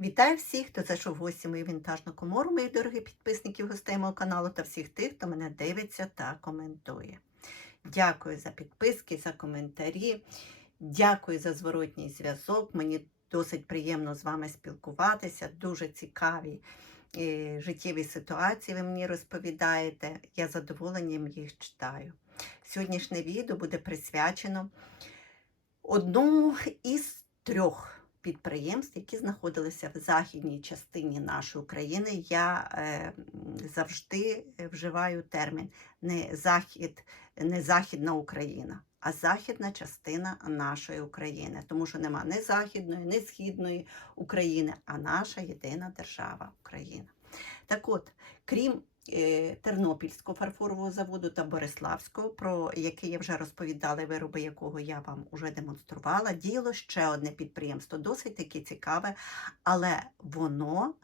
Вітаю всіх, хто зайшов в гості мою вінтажну комору, моїх дорогих підписників гостей мого каналу та всіх тих, хто мене дивиться та коментує. Дякую за підписки, за коментарі. Дякую за зворотній зв'язок. Мені досить приємно з вами спілкуватися. Дуже цікаві е, життєві ситуації ви мені розповідаєте. Я задоволенням їх читаю. Сьогоднішнє відео буде присвячено одному із трьох підприємств, які знаходилися в західній частині нашої України. Я е, завжди вживаю термін не захід, не Західна Україна, а західна частина нашої України, тому що нема ні західної, ні східної України, а наша єдина держава Україна. Так от, крім Тернопільського фарфорового заводу та Бориславського, про який я вже розповідала, вироби якого я вам вже демонструвала, діяло ще одне підприємство, досить таки цікаве, але воно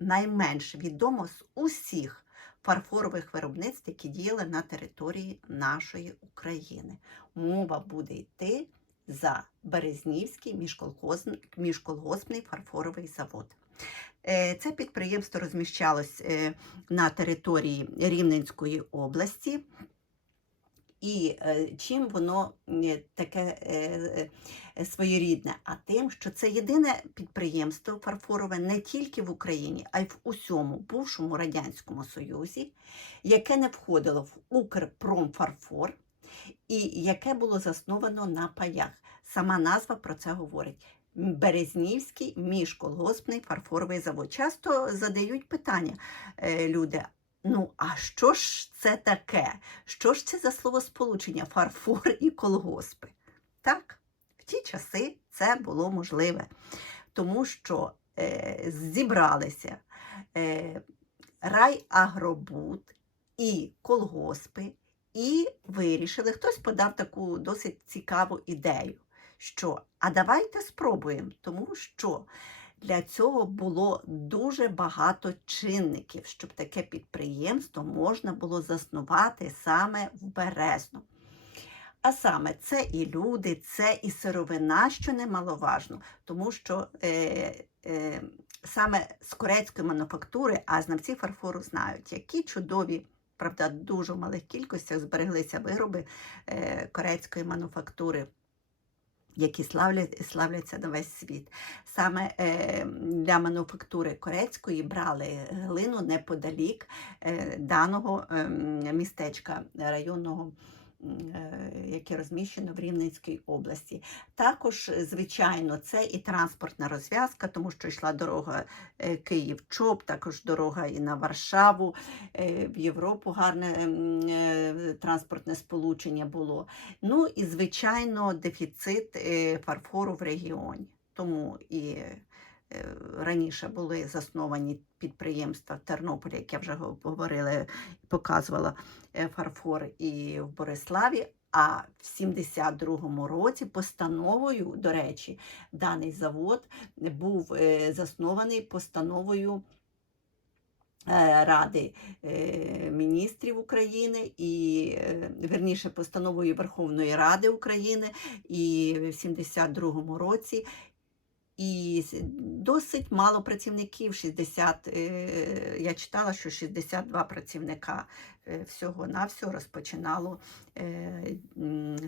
найменш відомо з усіх фарфорових виробництв, які діяли на території нашої України. Мова буде йти за Березнівський міжколгоспний фарфоровий завод. Е, Це підприємство розміщалось е, на території Рівненської області. І е, чим воно таке своєрідне? А тим, що це єдине підприємство фарфорове не тільки в Україні, а й в усьому бувшому Радянському Союзі, яке не входило в Укрпромфарфор і яке було засновано на паях. Сама назва про це говорить. Березнівський міжколгоспний фарфоровий завод. Часто задають питання е, люди. Ну, а що ж це таке? Що ж це за словосполучення фарфор і колгоспи? Так, в ті часи це було можливе, тому що е, зібралися е, райагробуд і колгоспи, і вирішили, хтось подав таку досить цікаву ідею, що а давайте спробуємо, тому що для цього було дуже багато чинників, щоб таке підприємство можна було заснувати саме в Березну. А саме це і люди, це і сировина, що немаловажно, тому що е, е, саме з корейської мануфактури, а знавці фарфору знають, які чудові, правда, дуже в малих кількостях збереглися вироби е, корейської мануфактури які славлять, славляться на весь світ. Саме е, для мануфактури корецької брали глину неподалік е, даного е, містечка районного. Яке розміщено в Рівненській області. Також, звичайно, це і транспортна розв'язка, тому що йшла дорога е, Київ-Чоп, також дорога і на Варшаву, е, в Європу гарне е, транспортне сполучення було. Ну і, звичайно, дефіцит фарфору в регіоні. Тому і раніше були засновані підприємства в Тернополі, як я вже говорила, показувала е, фарфор і в Бориславі. А в 72-му році постановою, до речі, даний завод був е, заснований постановою е, Ради міністрів України і верніше постановою Верховної Ради України і в 72-му році. І досить мало працівників, 60, е, я читала, що 62 працівника всього-навсього розпочинало е,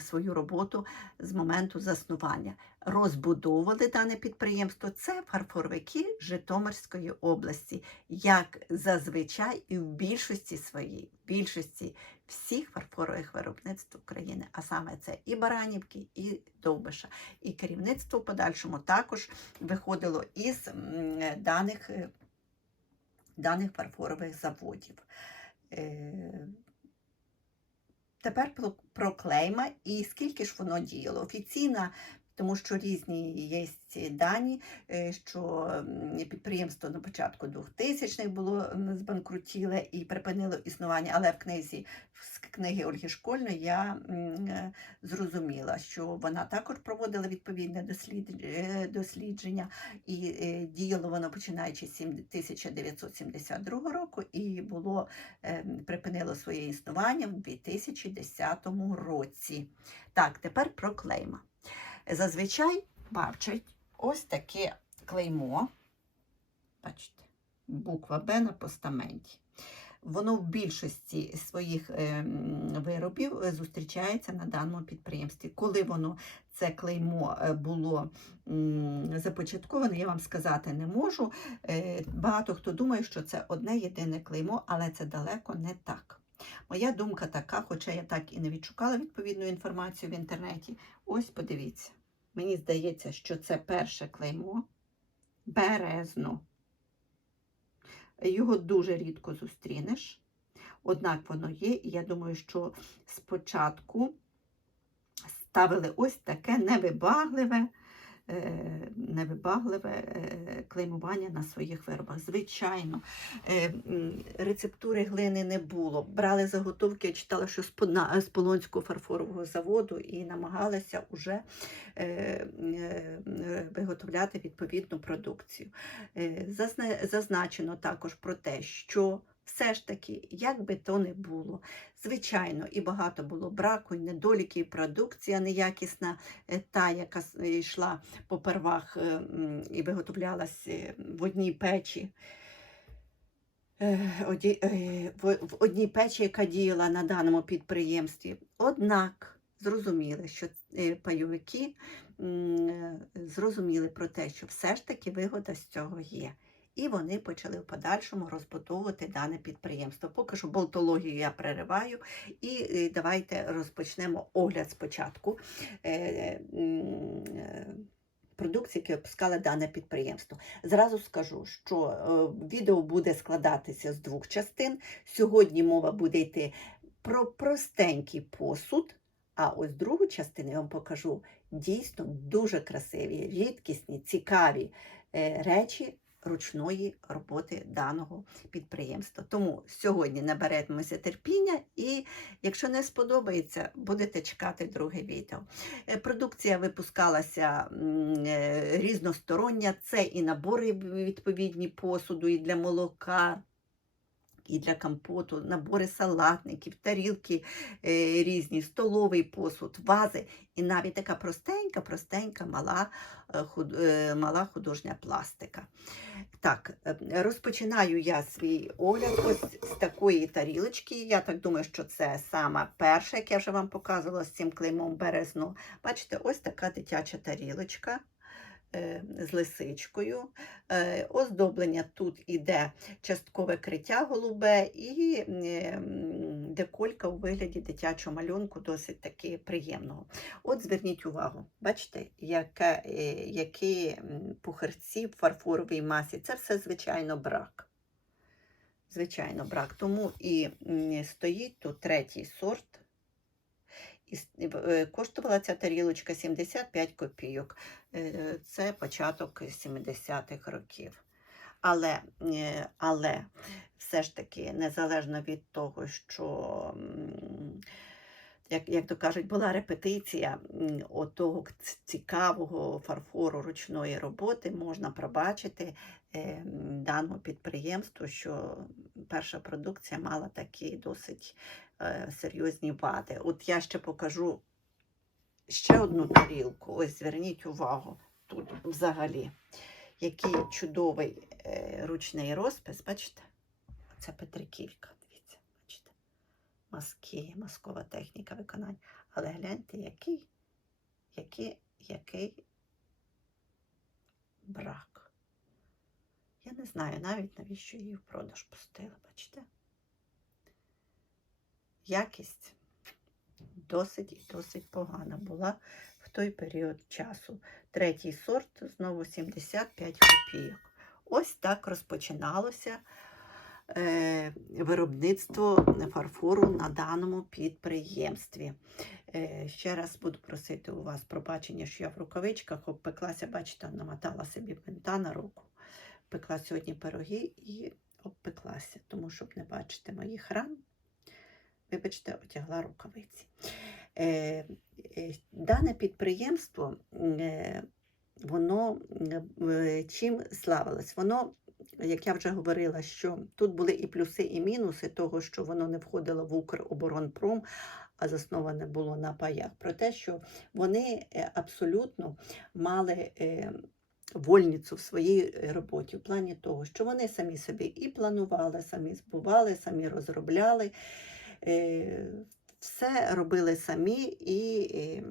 свою роботу з моменту заснування. Розбудовували дане підприємство. Це фарфоровики Житомирської області, як зазвичай і в більшості своїй, в більшості всіх фарфорових виробництв України, а саме це і Баранівки, і Довбиша. І керівництво в подальшому також виходило із даних, е, даних фарфорових заводів. Е, Тепер про- клейма і скільки ж воно діяло. Офіційна, тому що різні є дані, е, що підприємство на початку 2000-х було збанкрутіле і припинило існування, але в книзі з книги Ольги Школьної я е, зрозуміла, що вона також проводила відповідне е, дослідження, і діяло воно починаючи з 1972 року, і було припинило своє існування в 2010 році. Так, тепер про клейма. Зазвичай бачать ось таке клеймо Бачите, буква Б на постаменті. Воно в більшості своїх е, виробів е, зустрічається на даному підприємстві. Коли воно це клеймо е, було започатковане, я вам сказати не можу. Е, Багато хто думає, що це одне єдине клеймо, але це далеко не так. Моя думка така, хоча я так і не відшукала відповідну інформацію в інтернеті. Ось подивіться. Мені здається, що це перше клеймо березно. Його дуже рідко зустрінеш. Однак воно є, і я думаю, що спочатку ставили ось таке невибагливе, невибагливе е, клеймування на своїх виробах. Звичайно, е, рецептури глини не було. Брали заготовки, я читала, що з Полонського фарфорового заводу і намагалися вже е, е, виготовляти відповідну продукцію. Е, Зазначено також про те, що все ж таки, як би то не було, звичайно, і багато було браку, і недоліків, продукція неякісна, е, та, яка е, йшла попервах е, м, і виготовлялась е, в одній печі. Е, е, В одній печі, яка діяла на даному підприємстві. Однак зрозуміли, що е, пайовики е, зрозуміли про те, що все ж таки вигода з цього є. І вони почали в подальшому розбудовувати дане підприємство. Поки що болтологію я перериваю, і е, давайте розпочнемо огляд спочатку е, продукції, які випускало дане підприємство. Зразу скажу, що е, відео буде складатися з двох частин. Сьогодні мова буде йти про простенький посуд. А ось другу частину я вам покажу дійсно дуже красиві, рідкісні, цікаві речі ручної роботи даного підприємства. Тому сьогодні наберемося терпіння, і якщо не сподобається, будете чекати друге відео. Е, Продукція випускалася е, різностороння. Це і набори відповідні посуду, і для молока. І для компоту, набори салатників, тарілки е, різні, столовий посуд, вази, і навіть така простенька, простенька, мала, е, е, мала художня пластика. Так, розпочинаю я свій огляд ось з такої тарілочки. Я так думаю, що це сама перша, як я вже вам показувала з цим клеймом березно. Бачите, ось така дитяча тарілочка з лисичкою. Е, Оздоблення тут іде часткове криття голубе і е, деколька у вигляді дитячого малюнку, досить таки приємного. От зверніть увагу, бачите, яке, е, які пухарці в фарфоровій масі. Це все, звичайно, брак. Звичайно, брак. Тому і стоїть тут третій сорт. В- е, коштувала ця тарілочка 75 копійок. Е, Це початок 70-х років. Але, е, але все ж таки, незалежно від того, що, як, як то кажуть, була репетиція отого цікавого фарфору ручної роботи, можна пробачити е, даному підприємству, що перша продукція мала такі досить е, серйозні вади. От я ще покажу ще одну тарілку. Ось зверніть увагу тут взагалі. Який чудовий е, ручний розпис, бачите? Це Петриківка? Маски, маскова техніка виконання. Але гляньте, який, який, який брак. Я не знаю навіть навіщо її в продаж пустили, бачите? Якість досить і досить погана була в той період часу. Третій сорт знову 75 копійок. Ось так розпочиналося виробництво фарфору на даному підприємстві. Е, ще раз буду просити у вас пробачення, що я в рукавичках обпеклася, бачите, намотала собі бинта на руку. Пекла сьогодні пироги і обпеклася, тому щоб не бачити моїх ран. Вибачте, одягла рукавиці. Е, е, дане підприємство, е, воно е, чим славилось? Воно, як я вже говорила, що тут були і плюси, і мінуси того, що воно не входило в Укроборонпром, а засноване було на паях. Про те, що вони е, абсолютно мали е, вольницю в своїй е, роботі, в плані того, що вони самі собі і планували, самі збували, самі розробляли, все робили самі і.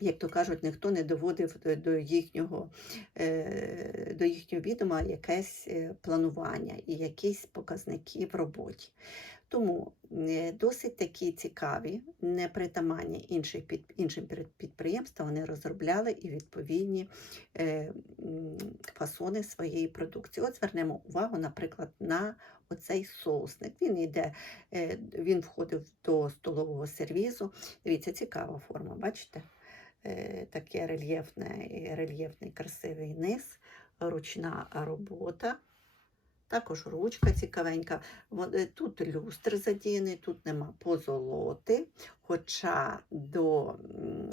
Як то кажуть, ніхто не доводив до, їхнього, е, до їхнього відома якесь е, планування і якісь показники в роботі. Тому е, досить такі цікаві, непритаманні інших під, іншим підприємствам, вони розробляли і відповідні фасони своєї продукції. От звернемо увагу, наприклад, на оцей соусник. Він йде, він входив до столового сервізу. Дивіться, цікава форма, бачите? Е, Таке рельєфне, рельєфний красивий низ, ручна робота. Також ручка цікавенька. Е, Тут люстр задіяний, тут нема позолоти. Хоча до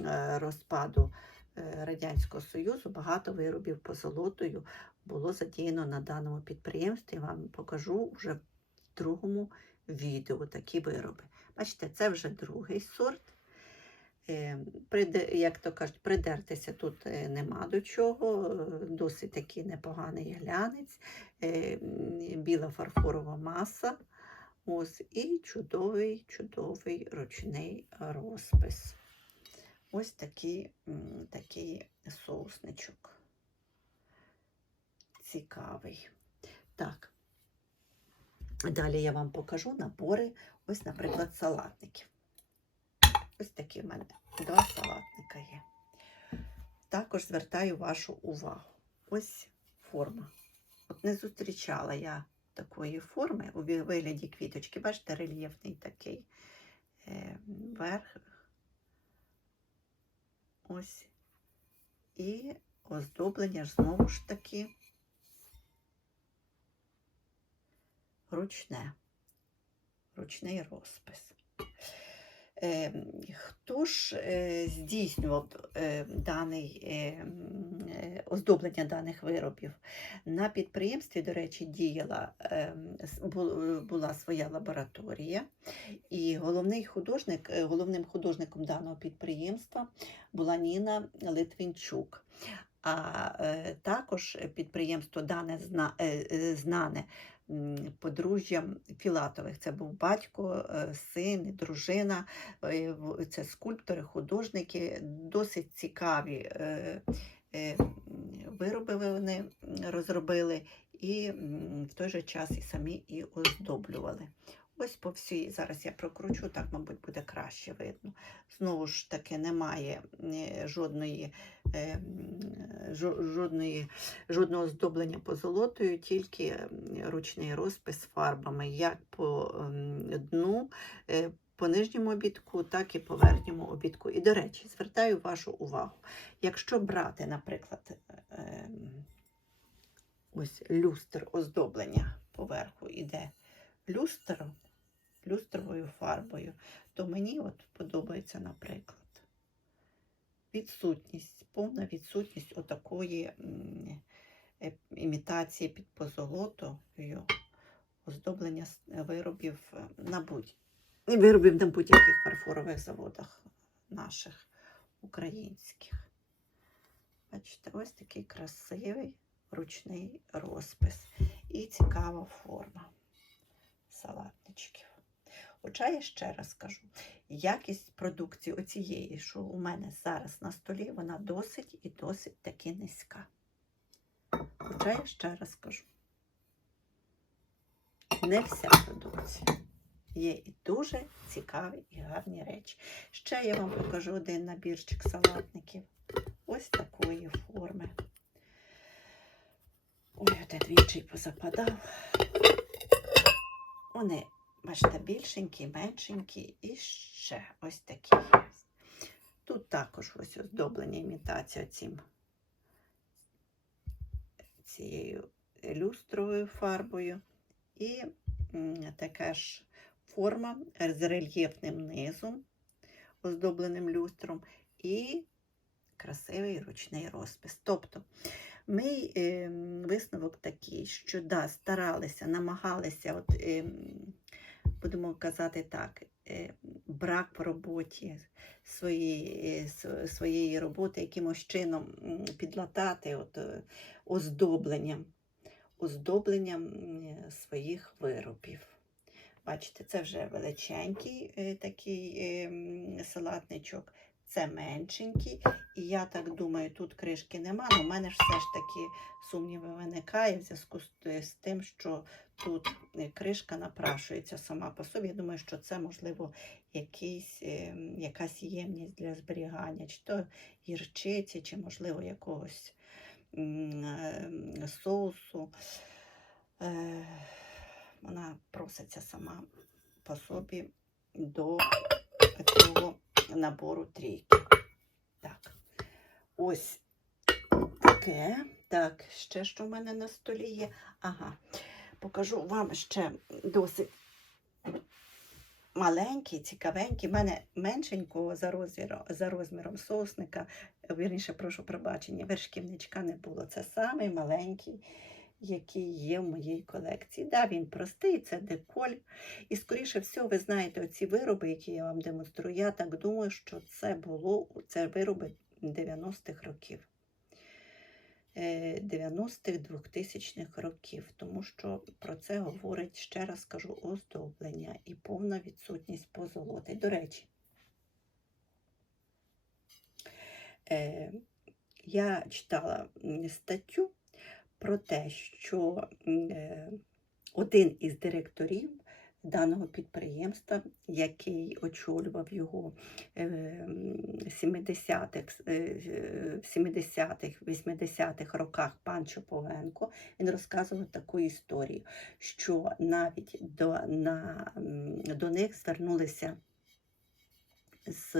е, розпаду е, Радянського Союзу багато виробів позолотою було задіяно на даному підприємстві. Вам покажу вже в другому відео такі вироби. Бачите, це вже другий сорт. Е, приде- Як то кажуть, придертися тут е, нема до чого, е, досить такий непоганий глянець, е, біла фарфорова маса. Ось і чудовий, чудовий ручний розпис. Ось такий, такий соусничок. Цікавий. Так. Далі я вам покажу набори, ось, наприклад, салатників. Ось такі в мене два салатника є. Також звертаю вашу увагу. Ось форма. От не зустрічала я такої форми у вигляді квіточки. Бачите, рельєфний такий е, верх. Ось. І оздоблення ж знову ж таки ручне. Ручний розпис. Хто ж е, здійснював е, даний, е, м, е, оздоблення даних виробів? На підприємстві, до речі, діяла е, бу- була своя лабораторія, і головний художник, е, головним художником даного підприємства була Ніна Литвінчук. А е, також підприємство дане е, знане подружжям Філатових. Це був батько, е, син, дружина. Е, Це скульптори, художники, досить цікаві е, вироби вони розробили, і в той же час і самі і оздоблювали. Ось по всій, зараз я прокручу, так, мабуть, буде краще видно. Знову ж таки, немає жодної, жодної, жодного оздоблення позолотою, тільки ручний розпис фарбами, як по ем, дну, е, по нижньому обідку, так і по верхньому обідку. І, до речі, звертаю вашу увагу, якщо брати, наприклад, ем, ось люстр оздоблення поверху іде люстр, люстровою фарбою, то мені от подобається, наприклад, відсутність, повна відсутність отакої імітації під позолотою, оздоблення виробів е, на будь виробів на будь-яких фарфорових заводах наших українських. Бачите, ось такий красивий ручний розпис і цікава форма салатничків. Хоча я ще раз кажу, якість продукції оцієї, що у мене зараз на столі, вона досить і досить таки низька. Хоча я ще раз кажу, не вся продукція. Є і дуже цікаві і гарні речі. Ще я вам покажу один набірчик салатників. Ось такої форми. Ой, один двічі позападав. Вони, бачите, більшенькі, меншенькі і ще ось такі. Тут також ось оздоблення, імітація цим, цією люстровою фарбою. І така ж форма з рельєфним низом, оздобленим люстром, і красивий ручний розпис. Тобто, мій е, висновок такий, що да, старалися, намагалися от, е, будемо казати так, е, брак в роботі своєї, своєї роботи якимось чином підлатати от, е, оздобленням, оздобленням своїх виробів. Бачите, це вже величенький е, такий е, салатничок, це меншенький. І я так думаю, тут кришки нема, в мене ж все ж таки сумніви виникає в зв'язку з, тим, що тут е, кришка напрашується сама по собі. Я думаю, що це, можливо, якийсь, е, якась ємність для зберігання, чи то гірчиці, чи, можливо, якогось е, соусу. Вона проситься сама по собі до цього набору трійки. Так, ось таке. Так, ще що в мене на столі є. Ага, покажу вам ще досить маленький, цікавенький. У мене меншенького за розміром, за розміром соусника, вірніше, прошу пробачення, вершківничка не було. Це самий маленький, який є в моїй колекції. Да, він простий, це деколь. І, скоріше всього, ви знаєте, оці вироби, які я вам демонструю, я так думаю, що це було це вироби 90-х років. Е, 90-х, 2000-х років, тому що про це говорить, ще раз кажу, оздоблення і повна відсутність позолоти. До речі, е, я читала статтю про те, що е, один із директорів даного підприємства, який очолював його е, 70-х, е, е, в 70-х, 80-х роках пан Чоповенко, він розказував таку історію, що навіть до, на, до них звернулися з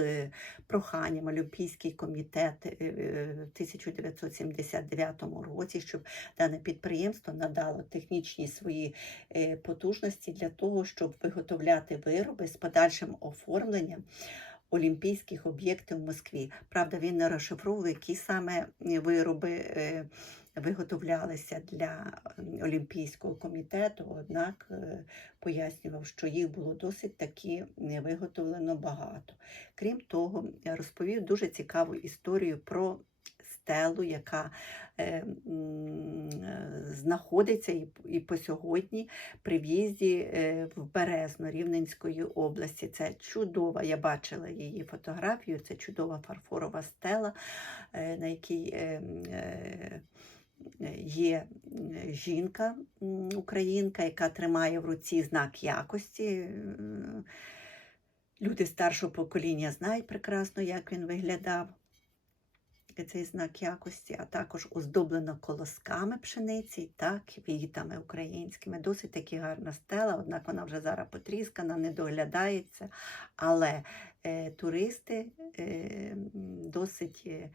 проханням Олімпійський комітет е, е, в 1979 році, щоб дане підприємство надало технічні свої е, потужності для того, щоб виготовляти вироби з подальшим оформленням олімпійських об'єктів в Москві. Правда, він не розшифровує, які саме вироби виготовлялися для Олімпійського комітету, однак е, пояснював, що їх було досить таки е, виготовлено багато. Крім того, розповів дуже цікаву історію про стелу, яка е, е, знаходиться і, по сьогодні при в'їзді в Березно Рівненської області. Це чудова, я бачила її фотографію, це чудова фарфорова стела, на якій е, е, є жінка українка, яка тримає в руці знак якості. Е, Люди старшого покоління знають прекрасно, як він виглядав. Цей знак якості, а також оздоблено колосками пшениці та квітами українськими. Досить таки гарна стела, однак вона вже зараз потріскана, не доглядається. Але е, туристи е, досить е,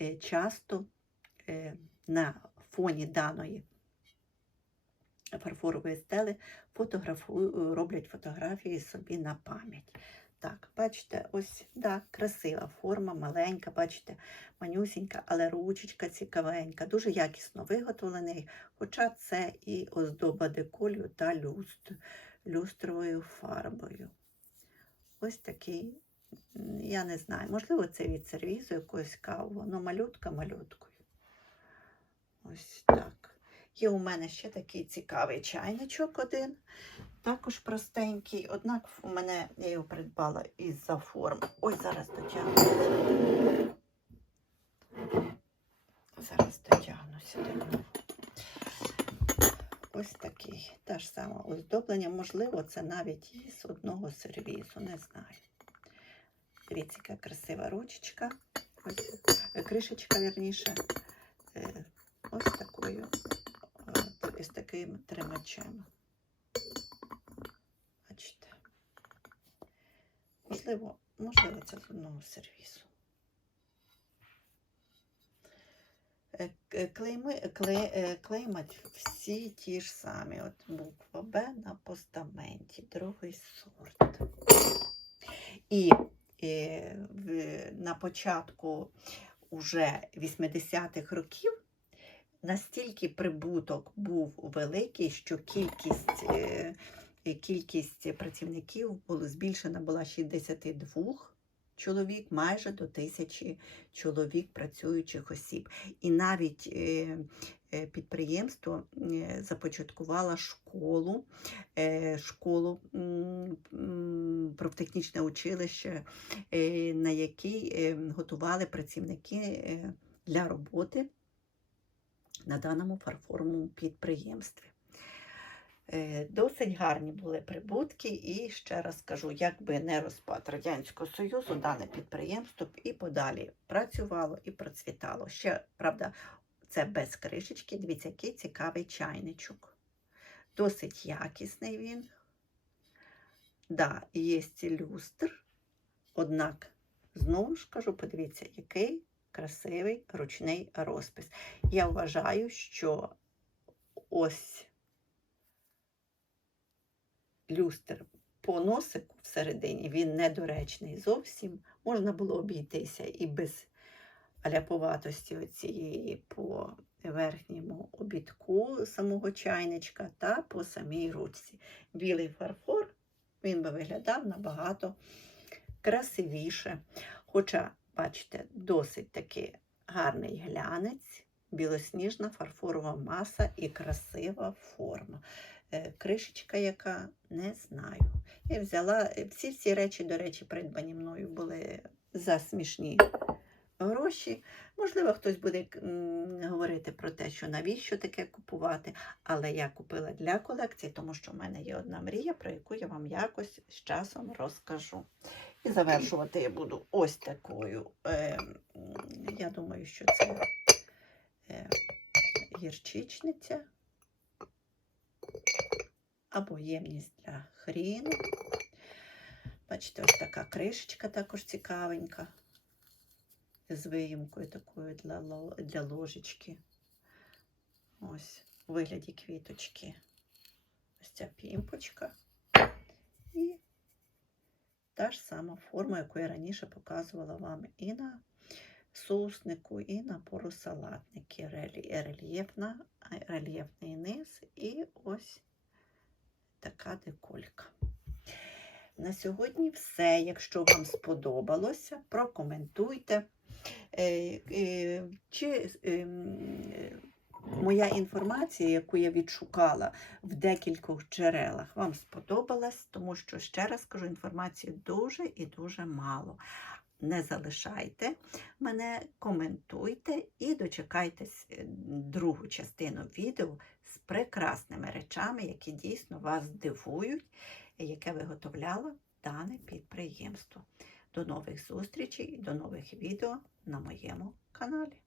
е, часто е, на фоні даної фарфорової стели фотографують, роблять фотографії собі на пам'ять. Так, бачите, ось да, красива форма, маленька, бачите, манюсінька, але ручечка цікавенька, дуже якісно виготовлений, хоча це і оздоба деколю та люстр, люстровою фарбою. Ось такий, я не знаю, можливо, це від сервізу якогось каву, ну малютка малюткою. Ось так. Є у мене ще такий цікавий чайничок один, також простенький, однак у мене я його придбала із-за форм. Ой, зараз дотягнуся. Зараз дотягнуся до нього. Ось такий. Те ж саме оздоблення. Можливо, це навіть із одного сервізу, не знаю. Дивіться, яка красива ручечка. Ось е, кришечка, вірніше. Е, Ось такою от, із таким тримачем. Бачите. Можливо, можливо, це з одного сервісу. Е, Клейми, клей, е, клеймать всі ті ж самі. От буква Б на постаменті, другий сорт. І е, в, на початку уже 80-х років настільки прибуток був великий, що кількість е, кількість працівників була збільшена була 62 чоловік майже до тисячі чоловік працюючих осіб. І навіть е, е, підприємство започаткувало школу, школу профтехнічне училище, на якій готували працівники для роботи на даному фарфоровому підприємстві. Е, Досить гарні були прибутки, і ще раз кажу, якби не розпад Радянського Союзу, дане підприємство б і подалі працювало і процвітало. Ще, правда, це без кришечки. Дивіться, який цікавий чайничок. Досить якісний він. Да, є люстр, однак, знову ж кажу, подивіться, який красивий ручний розпис. Я вважаю, що ось люстр по носику всередині, він недоречний зовсім. Можна було обійтися і без аляповатості оцієї по верхньому обідку самого чайничка та по самій ручці. Білий фарфор він би виглядав набагато красивіше. Хоча, бачите, досить таки гарний глянець, білосніжна фарфорова маса і красива форма. Е, Кришечка, яка не знаю. Я взяла всі ці речі, до речі, придбані мною були за смішні гроші. Можливо, хтось буде говорити про те, що навіщо таке купувати, але я купила для колекції, тому що в мене є одна мрія, про яку я вам якось з часом розкажу. І завершувати я буду ось такою. Е, я думаю, що це е, гірчичниця або ємність для хріну. Бачите, ось така кришечка також цікавенька. З виїмкою такою для, для ложечки. Ось, у вигляді квіточки. Ось ця пімпочка. І та ж сама форма, яку я раніше показувала вам і на соуснику, і на поросалатники. Релі- Рельєфна, рельєфний низ і ось така деколька. На сьогодні все. Якщо вам сподобалося, прокоментуйте. Е, е, Чи ем, моя інформація, яку я відшукала в декількох джерелах, вам сподобалась, тому що, ще раз кажу, інформації дуже і дуже мало. Не залишайте мене, коментуйте і дочекайтесь е, другу частину відео з прекрасними речами, які дійсно вас здивують, яке виготовляло дане підприємство. До нових зустрічей і до нових відео на моєму каналі.